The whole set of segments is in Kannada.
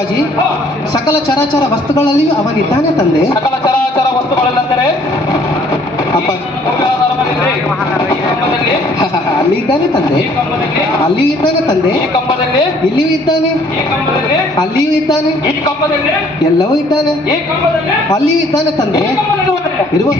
ಅಪ್ಪಾಜಿ, ಸಕಲ ಚರಾಚರ ವಸ್ತುಗಳಲ್ಲಿಯೂ ಅವನಿದ್ದಾನೆ ತಂದೆ. ಸಕಲ ಚರಾಚರ ವಸ್ತುಗಳೆಂದರೆ ಅಪ್ಪಾಜಿ ಅಲ್ಲಿ ಇದ್ದಾನೆ ತಂದೆ, ಅಲ್ಲಿಯೂ ಇದ್ದಾನೆ ತಂದೆ, ಈ ಕಂಬದಲ್ಲಿ, ಇಲ್ಲಿಯೂ ಇದ್ದಾನೆ, ಈ ಕಂಬದಲ್ಲಿ, ಅಲ್ಲಿಯೂ ಇದ್ದಾನೆ, ಈ ಕಂಬದಲ್ಲಿ, ಎಲ್ಲವೂ ಇದ್ದಾನೆ, ಈ ಕಂಬದಲ್ಲಿ, ಅಲ್ಲಿಯೂ ಇದ್ದಾನೆ ತಂದೆ. ಈ ಕಂಬದಲ್ಲಿ ಇರುವ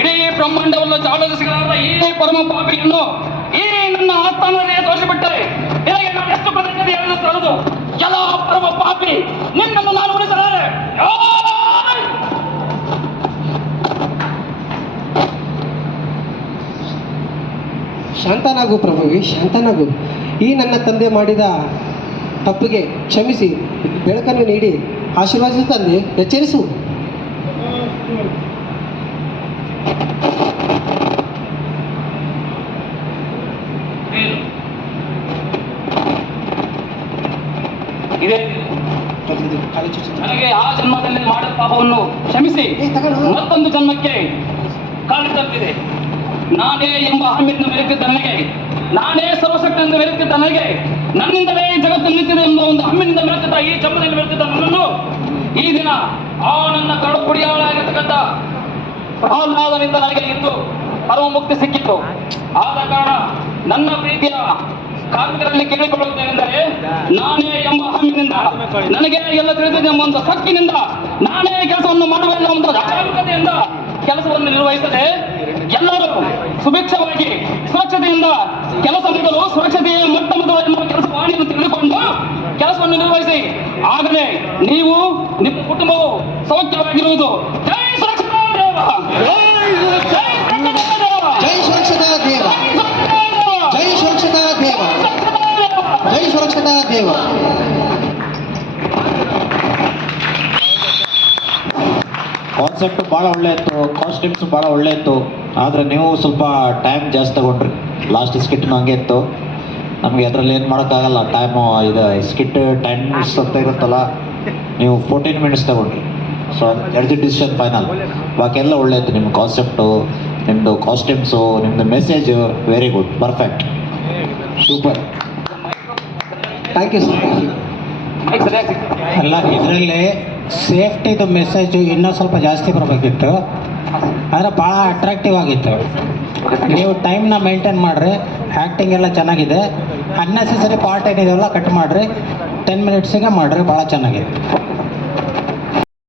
ಇಡೀ ಬ್ರಹ್ಮಾಂಡವನ್ನು ಚಾಲೋಚಿಸಲಾದ ಈ ಪರಮ ಪಾಪಿಯನ್ನು ಈ ನನ್ನ ಆಸ್ಥಾನದಲ್ಲಿ ತೋರಿಸಿಬಿಟ್ಟೆ. ನಿನಗೆ ನಾನು ಎಷ್ಟು ಕೃತಜ್ಞತೆ ಹೇಳಿದ ತರದು. ಎಲ್ಲ ಪರಮ ಪಾಪಿ, ನಿನ್ನನ್ನು ನಾನು ಉಳಿಸಲಾರೆ. ಶಾಂತನಾಗು ಪ್ರಭುವಿ, ಶಾಂತನಾಗು. ಈ ನನ್ನ ತಂದೆ ಮಾಡಿದ ತಪ್ಪಿಗೆ ಕ್ಷಮಿಸಿ ಬೆಳಕನ್ನು ನೀಡಿ ಆಶೀರ್ವಾದಿಸು ತಂದೆ, ಎಚ್ಚರಿಸು. ಇದೆ ನನಗೆ ಆ ಜನ್ಮದಲ್ಲಿ ಮಾಡಿದ ಪಾಪವನ್ನು ಕ್ಷಮಿಸಿ ಮತ್ತೊಂದು ಜನ್ಮಕ್ಕೆ ಕಾಲು ತಪ್ಪಿದೆ. ನಾನೇ ಎಂಬ ಅಹಮಿಂದ ಮೆರೆತಿದ್ದ ನನಗೆ, ನಾನೇ ಸರ್ವಶಕ್ತಿಯಿಂದ ಮೆರೆತಿದ್ದ ನನಗೆ, ನನ್ನಿಂದಲೇ ಜಗತ್ತು ನಿಂತಿದೆ ಎಂಬ ಒಂದು ಅಹಮಿನಿಂದ ಮೆರೆತಿದ್ದ ಈ ಜನ್ಮದಲ್ಲಿ ಮೆರೆತಿದ್ದ ನನ್ನನ್ನು ಈ ದಿನ ಆ ನನ್ನ ಕರಡು ಕುಡಿಯಾಳಾಗಿರ್ತಕ್ಕಂಥ ಪ್ರಹ್ಲಾದನಿಂದ ನನಗೆ ಇಂದು ಪರಮ ಮುಕ್ತಿ ಸಿಕ್ಕಿತ್ತು. ಆದ ಕಾರಣ ನನ್ನ ಪ್ರೀತಿಯ ಕಾರ್ಮಿಕರಲ್ಲಿ ಕೇಳಿಕೊಳ್ಳುವುದೇನೆಂದರೆ, ನಾನೇ ಎಂಬ ಅಹಮಿನಿಂದ, ನನಗೆ ಎಲ್ಲ ತಿಳಿದಿದೆ ಎಂಬ ಒಂದು ಹಕ್ಕಿನಿಂದ, ನಾನೇ ಕೆಲಸವನ್ನು ಮಾಡುವ ಎಂಬ ಒಂದು ಜಾಗರೂಕತೆಯಿಂದ ಕೆಲಸವನ್ನು ನಿರ್ವಹಿಸದೆ ಎಲ್ಲರೂ ಸುಭಿಕ್ಷವಾಗಿ ಸುರಕ್ಷತೆಯಿಂದ ಕೆಲಸ ಮಾಡಲು ಸುರಕ್ಷತೆಯ ಮೊಟ್ಟ ಮೊದಲು ಎನ್ನುವ ಕೆಲಸ ವಾಣಿಯನ್ನು ತಿಳಿದುಕೊಂಡು ಕೆಲಸವನ್ನು ನಿರ್ವಹಿಸಿ. ಆಗಲೇ ನೀವು ನಿಮ್ಮ ಕುಟುಂಬವು ಸೌಖ್ಯವಾಗಿರುವುದು. ಜೈ ಸುರಕ್ಷತಾ ದೇವ, ಜೈ ಸುರಕ್ಷತಾ ದೇವ, ಜೈ ಸುರಕ್ಷತಾ ದೇವ, ಜೈ ಸುರಕ್ಷತಾ ದೇವ. ಕಾನ್ಸೆಪ್ಟ್ ಭಾಳ ಒಳ್ಳೆ ಇತ್ತು, ಕಾಸ್ಟ್ಯೂಮ್ಸ್ ಭಾಳ ಒಳ್ಳೆ ಇತ್ತು. ಆದರೆ ನೀವು ಸ್ವಲ್ಪ ಟೈಮ್ ಜಾಸ್ತಿ ತಗೊಂಡ್ರಿ. ಲಾಸ್ಟ್ ಸ್ಕಿಟ್ನು ಹಂಗೆ ಇತ್ತು. ನಮಗೆ ಅದರಲ್ಲಿ ಏನು ಮಾಡೋಕ್ಕಾಗಲ್ಲ, ಟೈಮು ಇದು ಸ್ಕಿಟ್ 10 ಮಿನಿಟ್ಸ್ ಅಂತ ಇರುತ್ತಲ್ಲ, ನೀವು 14 ಮಿನಿಟ್ಸ್ ತಗೊಂಡ್ರಿ. ಸೊ ಅದು ಡಿಸಿಷನ್ ಫೈನಲ್. ಬಾಕಿ ಎಲ್ಲ ಒಳ್ಳೆ ಇತ್ತು. ನಿಮ್ಮ ಕಾನ್ಸೆಪ್ಟು, ನಿಮ್ಮದು ಕಾಸ್ಟ್ಯೂಮ್ಸು, ನಿಮ್ಮದು message very good, perfect, super. Thank you sir. ಅಲ್ಲ, ಇದರಲ್ಲಿ ಸೇಫ್ಟಿದು ಮೆಸೇಜು ಇನ್ನೂ ಸ್ವಲ್ಪ ಜಾಸ್ತಿ ಬರಬೇಕಿತ್ತು. ಆದರೆ ಭಾಳ ಅಟ್ರಾಕ್ಟಿವ್ ಆಗಿತ್ತು. ನೀವು ಟೈಮ್ನ ಮೇಂಟೈನ್ ಮಾಡಿರಿ. ಆ್ಯಕ್ಟಿಂಗ್ ಎಲ್ಲ ಚೆನ್ನಾಗಿದೆ. ಅನ್ನೆಸೆಸರಿ ಪಾರ್ಟ್ ಏನಿದೆಯಲ್ಲ ಕಟ್ ಮಾಡಿರಿ. 10 ಮಿನಿಟ್ಸಿಗೆ ಮಾಡಿರಿ, ಭಾಳ ಚೆನ್ನಾಗಿದೆ.